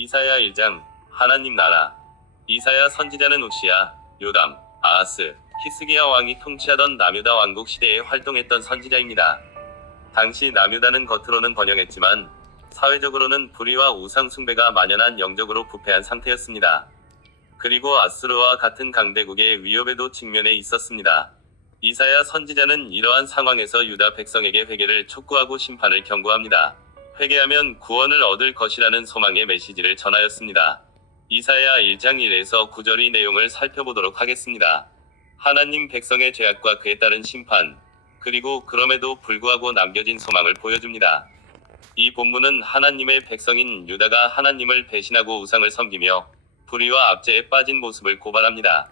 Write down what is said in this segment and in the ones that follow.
이사야 1장 하나님 나라. 이사야 선지자는 우시야, 요담, 아하스, 히스기야 왕이 통치하던 남유다 왕국 시대에 활동했던 선지자입니다. 당시 남유다는 겉으로는 번영했지만 사회적으로는 불의와 우상 숭배가 만연한 영적으로 부패한 상태였습니다. 그리고 아수르와 같은 강대국의 위협에도 직면해 있었습니다. 이사야 선지자는 이러한 상황에서 유다 백성에게 회개를 촉구하고 심판을 경고합니다. 회개하면 구원을 얻을 것이라는 소망의 메시지를 전하였습니다. 이사야 1장 1에서 9절 내용을 살펴보도록 하겠습니다. 하나님 백성의 죄악과 그에 따른 심판, 그리고 그럼에도 불구하고 남겨진 소망을 보여줍니다. 이 본문은 하나님의 백성인 유다가 하나님을 배신하고 우상을 섬기며 불의와 압제에 빠진 모습을 고발합니다.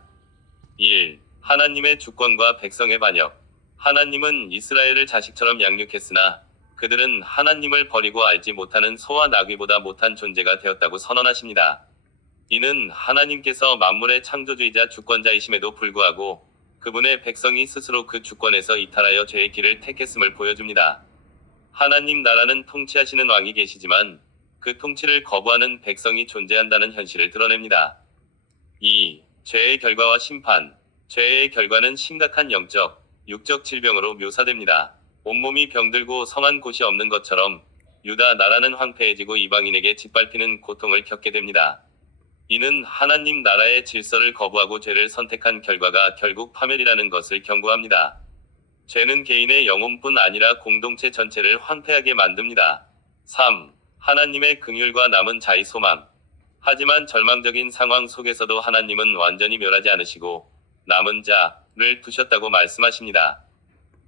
1. 하나님의 주권과 백성의 반역. 하나님은 이스라엘을 자식처럼 양육했으나 그들은 하나님을 버리고 알지 못하는 소와 나귀보다 못한 존재가 되었다고 선언하십니다. 이는 하나님께서 만물의 창조주이자 주권자이심에도 불구하고 그분의 백성이 스스로 그 주권에서 이탈하여 죄의 길을 택했음을 보여줍니다. 하나님 나라는 통치하시는 왕이 계시지만 그 통치를 거부하는 백성이 존재한다는 현실을 드러냅니다. 2. 죄의 결과와 심판. 죄의 결과는 심각한 영적, 육적 질병으로 묘사됩니다. 온몸이 병들고 성한 곳이 없는 것처럼 유다 나라는 황폐해지고 이방인에게 짓밟히는 고통을 겪게 됩니다. 이는 하나님 나라의 질서를 거부하고 죄를 선택한 결과가 결국 파멸이라는 것을 경고합니다. 죄는 개인의 영혼뿐 아니라 공동체 전체를 황폐하게 만듭니다. 3. 하나님의 긍휼과 남은 자의 소망. 하지만 절망적인 상황 속에서도 하나님은 완전히 멸하지 않으시고 남은 자를 두셨다고 말씀하십니다.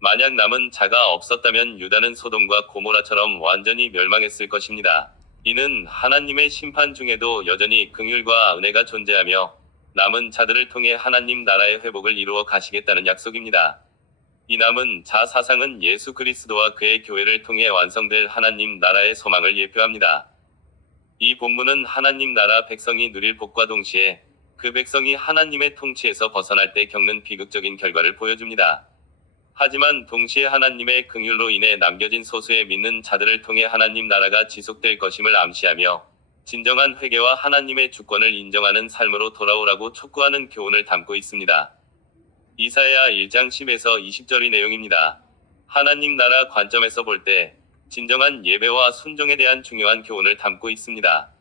만약 남은 자가 없었다면 유다는 소돔과 고모라처럼 완전히 멸망했을 것입니다. 이는 하나님의 심판 중에도 여전히 긍휼과 은혜가 존재하며 남은 자들을 통해 하나님 나라의 회복을 이루어 가시겠다는 약속입니다. 이 남은 자 사상은 예수 그리스도와 그의 교회를 통해 완성될 하나님 나라의 소망을 예표합니다. 이 본문은 하나님 나라 백성이 누릴 복과 동시에 그 백성이 하나님의 통치에서 벗어날 때 겪는 비극적인 결과를 보여줍니다. 하지만 동시에 하나님의 긍휼로 인해 남겨진 소수의 믿는 자들을 통해 하나님 나라가 지속될 것임을 암시하며 진정한 회개와 하나님의 주권을 인정하는 삶으로 돌아오라고 촉구하는 교훈을 담고 있습니다. 이사야 1장 10에서 20절의 내용입니다. 하나님 나라 관점에서 볼 때 진정한 예배와 순종에 대한 중요한 교훈을 담고 있습니다.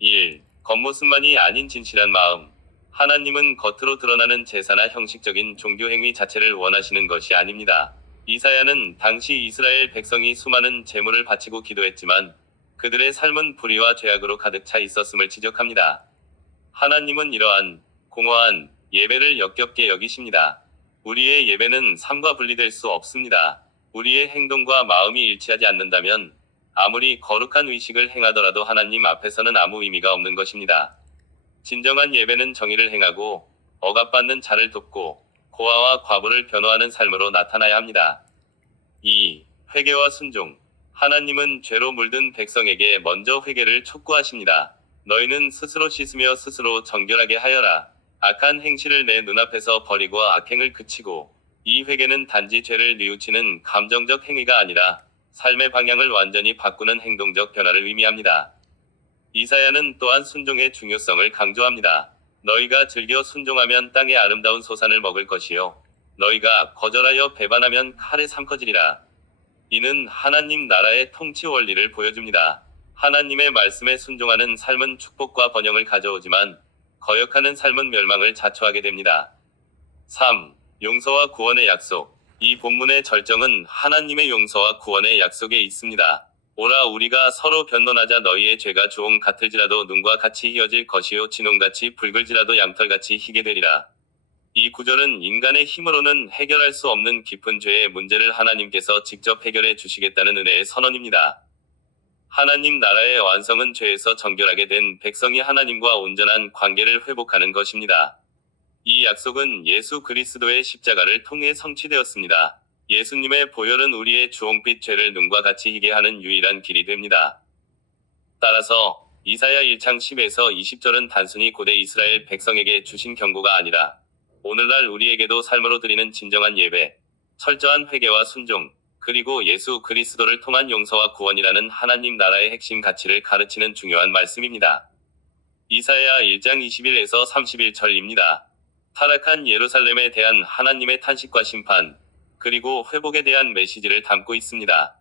1. 겉모습만이 아닌 진실한 마음. 하나님은 겉으로 드러나는 제사나 형식적인 종교 행위 자체를 원하시는 것이 아닙니다. 이사야는 당시 이스라엘 백성이 수많은 제물을 바치고 기도했지만 그들의 삶은 불의와 죄악으로 가득 차 있었음을 지적합니다. 하나님은 이러한 공허한 예배를 역겹게 여기십니다. 우리의 예배는 삶과 분리될 수 없습니다. 우리의 행동과 마음이 일치하지 않는다면 아무리 거룩한 의식을 행하더라도 하나님 앞에서는 아무 의미가 없는 것입니다. 진정한 예배는 정의를 행하고 억압받는 자를 돕고 고아와 과부를 변호하는 삶으로 나타나야 합니다. 2. 회개와 순종. 하나님은 죄로 물든 백성에게 먼저 회개를 촉구하십니다. 너희는 스스로 씻으며 스스로 정결하게 하여라. 악한 행실을 내 눈앞에서 버리고 악행을 그치고. 이 회개는 단지 죄를 뉘우치는 감정적 행위가 아니라 삶의 방향을 완전히 바꾸는 행동적 변화를 의미합니다. 이사야는 또한 순종의 중요성을 강조합니다. 너희가 즐겨 순종하면 땅의 아름다운 소산을 먹을 것이요 너희가 거절하여 배반하면 칼에 삼켜지리라. 이는 하나님 나라의 통치 원리를 보여줍니다. 하나님의 말씀에 순종하는 삶은 축복과 번영을 가져오지만 거역하는 삶은 멸망을 자초하게 됩니다. 3. 용서와 구원의 약속. 이 본문의 절정은 하나님의 용서와 구원의 약속에 있습니다. 오라 우리가 서로 변론하자. 너희의 죄가 주홍 같을지라도 눈과 같이 희어질 것이요 진홍같이 붉을지라도 양털같이 희게 되리라. 이 구절은 인간의 힘으로는 해결할 수 없는 깊은 죄의 문제를 하나님께서 직접 해결해 주시겠다는 은혜의 선언입니다. 하나님 나라의 완성은 죄에서 정결하게 된 백성이 하나님과 온전한 관계를 회복하는 것입니다. 이 약속은 예수 그리스도의 십자가를 통해 성취되었습니다. 예수님의 보혈은 우리의 주홍빛 죄를 눈과 같이 희게 하는 유일한 길이 됩니다. 따라서 이사야 1장 10에서 20절은 단순히 고대 이스라엘 백성에게 주신 경고가 아니라 오늘날 우리에게도 삶으로 드리는 진정한 예배, 철저한 회개와 순종, 그리고 예수 그리스도를 통한 용서와 구원이라는 하나님 나라의 핵심 가치를 가르치는 중요한 말씀입니다. 이사야 1장 21에서 31절입니다. 타락한 예루살렘에 대한 하나님의 탄식과 심판, 그리고 회복에 대한 메시지를 담고 있습니다.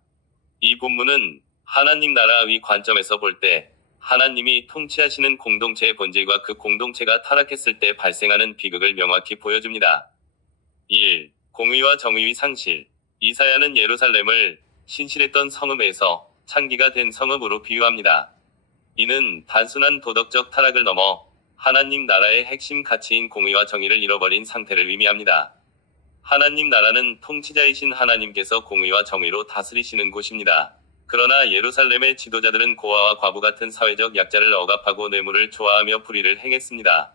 이 본문은 하나님 나라의 관점에서 볼 때 하나님이 통치하시는 공동체의 본질과 그 공동체가 타락했을 때 발생하는 비극을 명확히 보여줍니다. 1. 공의와 정의의 상실. 이사야는 예루살렘을 신실했던 성읍에서 창기가 된 성읍으로 비유합니다. 이는 단순한 도덕적 타락을 넘어 하나님 나라의 핵심 가치인 공의와 정의를 잃어버린 상태를 의미합니다. 하나님 나라는 통치자이신 하나님께서 공의와 정의로 다스리시는 곳입니다. 그러나 예루살렘의 지도자들은 고아와 과부 같은 사회적 약자를 억압하고 뇌물을 좋아하며 불의를 행했습니다.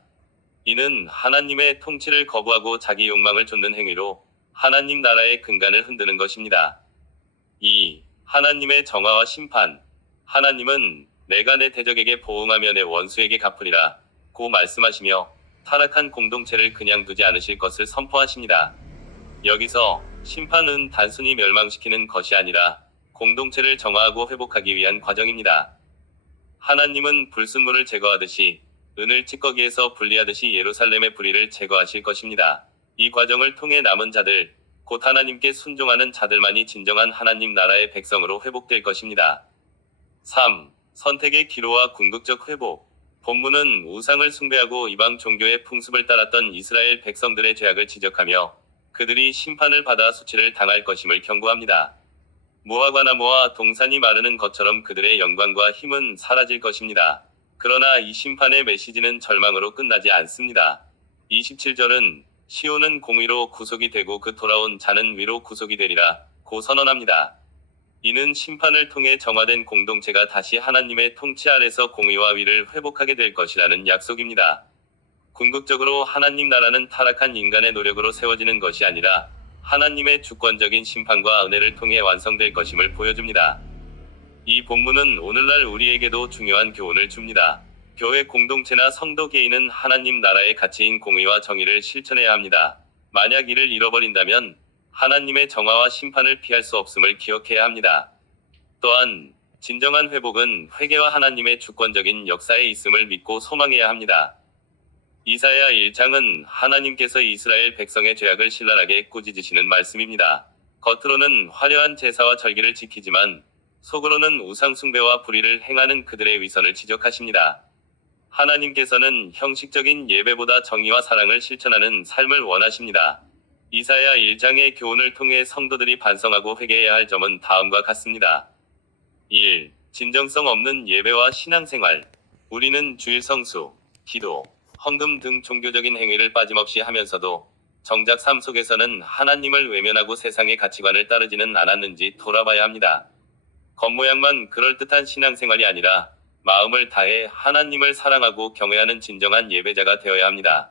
이는 하나님의 통치를 거부하고 자기 욕망을 좇는 행위로 하나님 나라의 근간을 흔드는 것입니다. 2. 하나님의 정화와 심판. 하나님은 내가 내 대적에게 보응하며 내 원수에게 갚으리라 고 말씀하시며 타락한 공동체를 그냥 두지 않으실 것을 선포하십니다. 여기서 심판은 단순히 멸망시키는 것이 아니라 공동체를 정화하고 회복하기 위한 과정입니다. 하나님은 불순물을 제거하듯이 은을 찌꺼기에서 분리하듯이 예루살렘의 불의를 제거하실 것입니다. 이 과정을 통해 남은 자들, 곧 하나님께 순종하는 자들만이 진정한 하나님 나라의 백성으로 회복될 것입니다. 3. 선택의 기로와 궁극적 회복. 본문은 우상을 숭배하고 이방 종교의 풍습을 따랐던 이스라엘 백성들의 죄악을 지적하며 그들이 심판을 받아 수치를 당할 것임을 경고합니다. 모아과 나무와 동산이 마르는 것처럼 그들의 영광과 힘은 사라질 것입니다. 그러나 이 심판의 메시지는 절망으로 끝나지 않습니다. 27절은 시온은 공의로 구속이 되고 그 돌아온 자는 위로 구속이 되리라 고 선언합니다. 이는 심판을 통해 정화된 공동체가 다시 하나님의 통치 아래서 공의와 위를 회복하게 될 것이라는 약속입니다. 궁극적으로 하나님 나라는 타락한 인간의 노력으로 세워지는 것이 아니라 하나님의 주권적인 심판과 은혜를 통해 완성될 것임을 보여줍니다. 이 본문은 오늘날 우리에게도 중요한 교훈을 줍니다. 교회 공동체나 성도 개인은 하나님 나라의 가치인 공의와 정의를 실천해야 합니다. 만약 이를 잃어버린다면 하나님의 정화와 심판을 피할 수 없음을 기억해야 합니다. 또한 진정한 회복은 회개와 하나님의 주권적인 역사에 있음을 믿고 소망해야 합니다. 이사야 1장은 하나님께서 이스라엘 백성의 죄악을 신랄하게 꾸짖으시는 말씀입니다. 겉으로는 화려한 제사와 절기를 지키지만 속으로는 우상 숭배와 불의를 행하는 그들의 위선을 지적하십니다. 하나님께서는 형식적인 예배보다 정의와 사랑을 실천하는 삶을 원하십니다. 이사야 1장의 교훈을 통해 성도들이 반성하고 회개해야 할 점은 다음과 같습니다. 1. 진정성 없는 예배와 신앙생활. 우리는 주일 성수, 기도, 헌금 등 종교적인 행위를 빠짐없이 하면서도 정작 삶 속에서는 하나님을 외면하고 세상의 가치관을 따르지는 않았는지 돌아봐야 합니다. 겉모양만 그럴듯한 신앙생활이 아니라 마음을 다해 하나님을 사랑하고 경외하는 진정한 예배자가 되어야 합니다.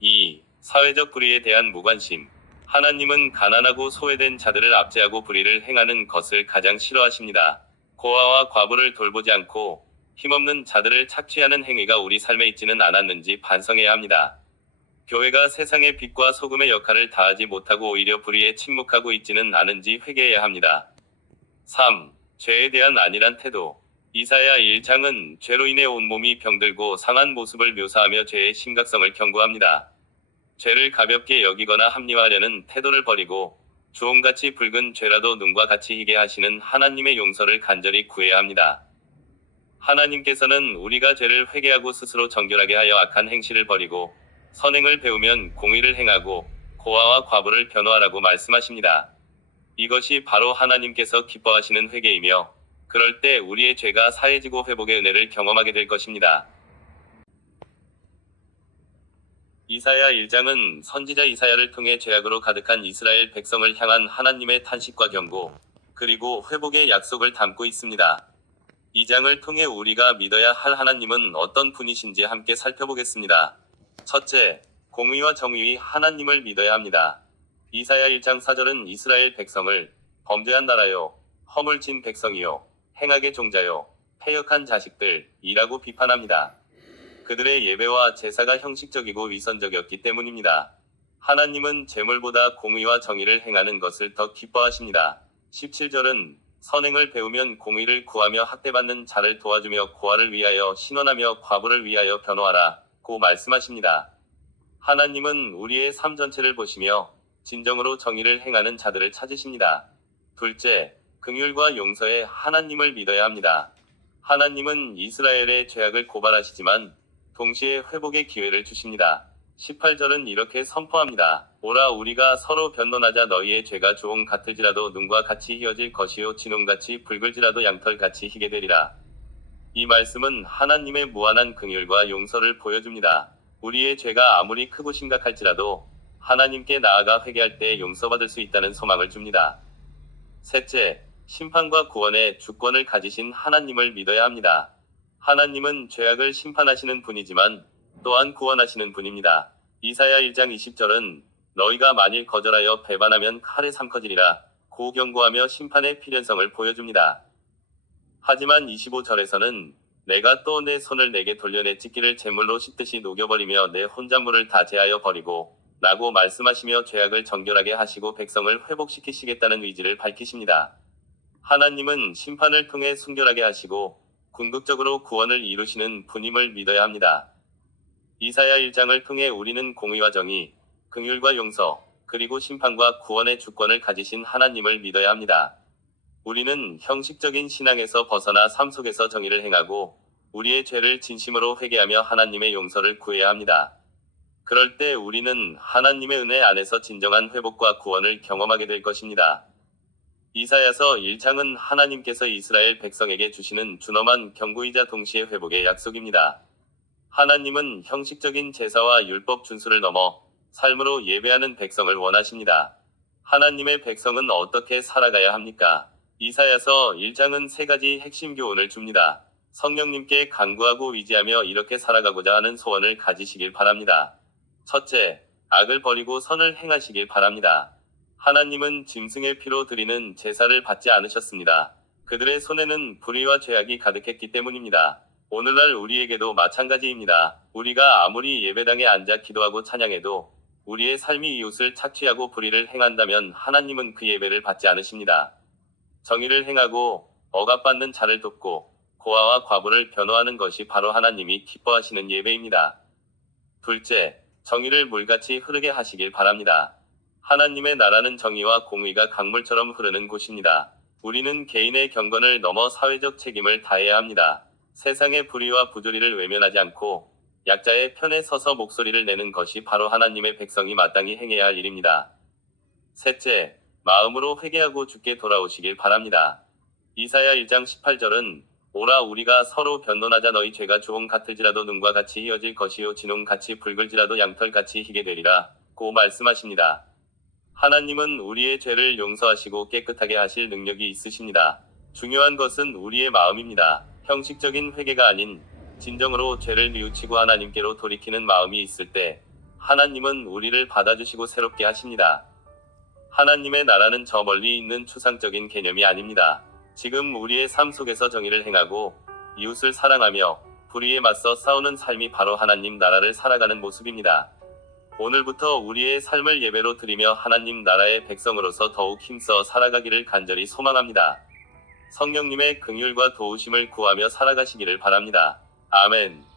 2. 사회적 불의에 대한 무관심. 하나님은 가난하고 소외된 자들을 압제하고 불의를 행하는 것을 가장 싫어하십니다. 고아와 과부를 돌보지 않고 힘없는 자들을 착취하는 행위가 우리 삶에 있지는 않았는지 반성해야 합니다. 교회가 세상의 빛과 소금의 역할을 다하지 못하고 오히려 불의에 침묵하고 있지는 않은지 회개해야 합니다. 3. 죄에 대한 안일한 태도. 이사야 1장은 죄로 인해 온몸이 병들고 상한 모습을 묘사하며 죄의 심각성을 경고합니다. 죄를 가볍게 여기거나 합리화하려는 태도를 버리고 주홍같이 붉은 죄라도 눈과 같이 희게 하시는 하나님의 용서를 간절히 구해야 합니다. 하나님께서는 우리가 죄를 회개하고 스스로 정결하게 하여 악한 행실을 버리고 선행을 배우면 공의를 행하고 고아와 과부를 변호하라고 말씀하십니다. 이것이 바로 하나님께서 기뻐하시는 회개이며 그럴 때 우리의 죄가 사해지고 회복의 은혜를 경험하게 될 것입니다. 이사야 1장은 선지자 이사야를 통해 죄악으로 가득한 이스라엘 백성을 향한 하나님의 탄식과 경고, 그리고 회복의 약속을 담고 있습니다. 이 장을 통해 우리가 믿어야 할 하나님은 어떤 분이신지 함께 살펴보겠습니다. 첫째, 공의와 정의의 하나님을 믿어야 합니다. 이사야 1장 4절은 이스라엘 백성을 범죄한 나라요, 허물진 백성이요, 행악의 종자요, 패역한 자식들이라고 비판합니다. 그들의 예배와 제사가 형식적이고 위선적이었기 때문입니다. 하나님은 재물보다 공의와 정의를 행하는 것을 더 기뻐하십니다. 17절은 선행을 배우면 공의를 구하며 학대받는 자를 도와주며 고아를 위하여 신원하며 과부를 위하여 변호하라 고 말씀하십니다. 하나님은 우리의 삶 전체를 보시며 진정으로 정의를 행하는 자들을 찾으십니다. 둘째, 긍휼과 용서에 하나님을 믿어야 합니다. 하나님은 이스라엘의 죄악을 고발하시지만 동시에 회복의 기회를 주십니다. 18절은 이렇게 선포합니다. 오라 우리가 서로 변론하자. 너희의 죄가 조홍 같을지라도 눈과 같이 희어질 것이요 진홍같이 붉을지라도 양털같이 희게 되리라. 이 말씀은 하나님의 무한한 긍휼과 용서를 보여줍니다. 우리의 죄가 아무리 크고 심각할지라도 하나님께 나아가 회개할 때 용서받을 수 있다는 소망을 줍니다. 셋째, 심판과 구원의 주권을 가지신 하나님을 믿어야 합니다. 하나님은 죄악을 심판하시는 분이지만 또한 구원하시는 분입니다. 이사야 1장 20절은 너희가 만일 거절하여 배반하면 칼에 삼커지리라 고 경고하며 심판의 필연성을 보여줍니다. 하지만 25절에서는 내가 또 내 손을 내게 돌려 내 찢기를 제물로 씻듯이 녹여버리며 내 혼잣물을 다 제하여 버리고 라고 말씀하시며 죄악을 정결하게 하시고 백성을 회복시키시겠다는 의지를 밝히십니다. 하나님은 심판을 통해 순결하게 하시고 궁극적으로 구원을 이루시는 분임을 믿어야 합니다. 이사야 1장을 통해 우리는 공의와 정의, 긍휼과 용서, 그리고 심판과 구원의 주권을 가지신 하나님을 믿어야 합니다. 우리는 형식적인 신앙에서 벗어나 삶 속에서 정의를 행하고 우리의 죄를 진심으로 회개하며 하나님의 용서를 구해야 합니다. 그럴 때 우리는 하나님의 은혜 안에서 진정한 회복과 구원을 경험하게 될 것입니다. 이사야서 1장은 하나님께서 이스라엘 백성에게 주시는 준엄한 경고이자 동시에 회복의 약속입니다. 하나님은 형식적인 제사와 율법 준수를 넘어 삶으로 예배하는 백성을 원하십니다. 하나님의 백성은 어떻게 살아가야 합니까? 이사야서 1장은 세 가지 핵심 교훈을 줍니다. 성령님께 간구하고 의지하며 이렇게 살아가고자 하는 소원을 가지시길 바랍니다. 첫째, 악을 버리고 선을 행하시길 바랍니다. 하나님은 짐승의 피로 드리는 제사를 받지 않으셨습니다. 그들의 손에는 불의와 죄악이 가득했기 때문입니다. 오늘날 우리에게도 마찬가지입니다. 우리가 아무리 예배당에 앉아 기도하고 찬양해도 우리의 삶이 이웃을 착취하고 불의를 행한다면 하나님은 그 예배를 받지 않으십니다. 정의를 행하고 억압받는 자를 돕고 고아와 과부를 변호하는 것이 바로 하나님이 기뻐하시는 예배입니다. 둘째, 정의를 물같이 흐르게 하시길 바랍니다. 하나님의 나라는 정의와 공의가 강물처럼 흐르는 곳입니다. 우리는 개인의 경건을 넘어 사회적 책임을 다해야 합니다. 세상의 불의와 부조리를 외면하지 않고 약자의 편에 서서 목소리를 내는 것이 바로 하나님의 백성이 마땅히 행해야 할 일입니다. 셋째, 마음으로 회개하고 주께 돌아오시길 바랍니다. 이사야 1장 18절은 오라 우리가 서로 변론하자. 너희 죄가 조홍 같을지라도 눈과 같이 희어질 것이요 진홍같이 붉을지라도 양털같이 희게 되리라 고 말씀하십니다. 하나님은 우리의 죄를 용서하시고 깨끗하게 하실 능력이 있으십니다. 중요한 것은 우리의 마음입니다. 형식적인 회개가 아닌 진정으로 죄를 뉘우치고 하나님께로 돌이키는 마음이 있을 때 하나님은 우리를 받아주시고 새롭게 하십니다. 하나님의 나라는 저 멀리 있는 추상적인 개념이 아닙니다. 지금 우리의 삶 속에서 정의를 행하고 이웃을 사랑하며 불의에 맞서 싸우는 삶이 바로 하나님 나라를 살아가는 모습입니다. 오늘부터 우리의 삶을 예배로 드리며 하나님 나라의 백성으로서 더욱 힘써 살아가기를 간절히 소망합니다. 성령님의 긍휼과 도우심을 구하며 살아가시기를 바랍니다. 아멘.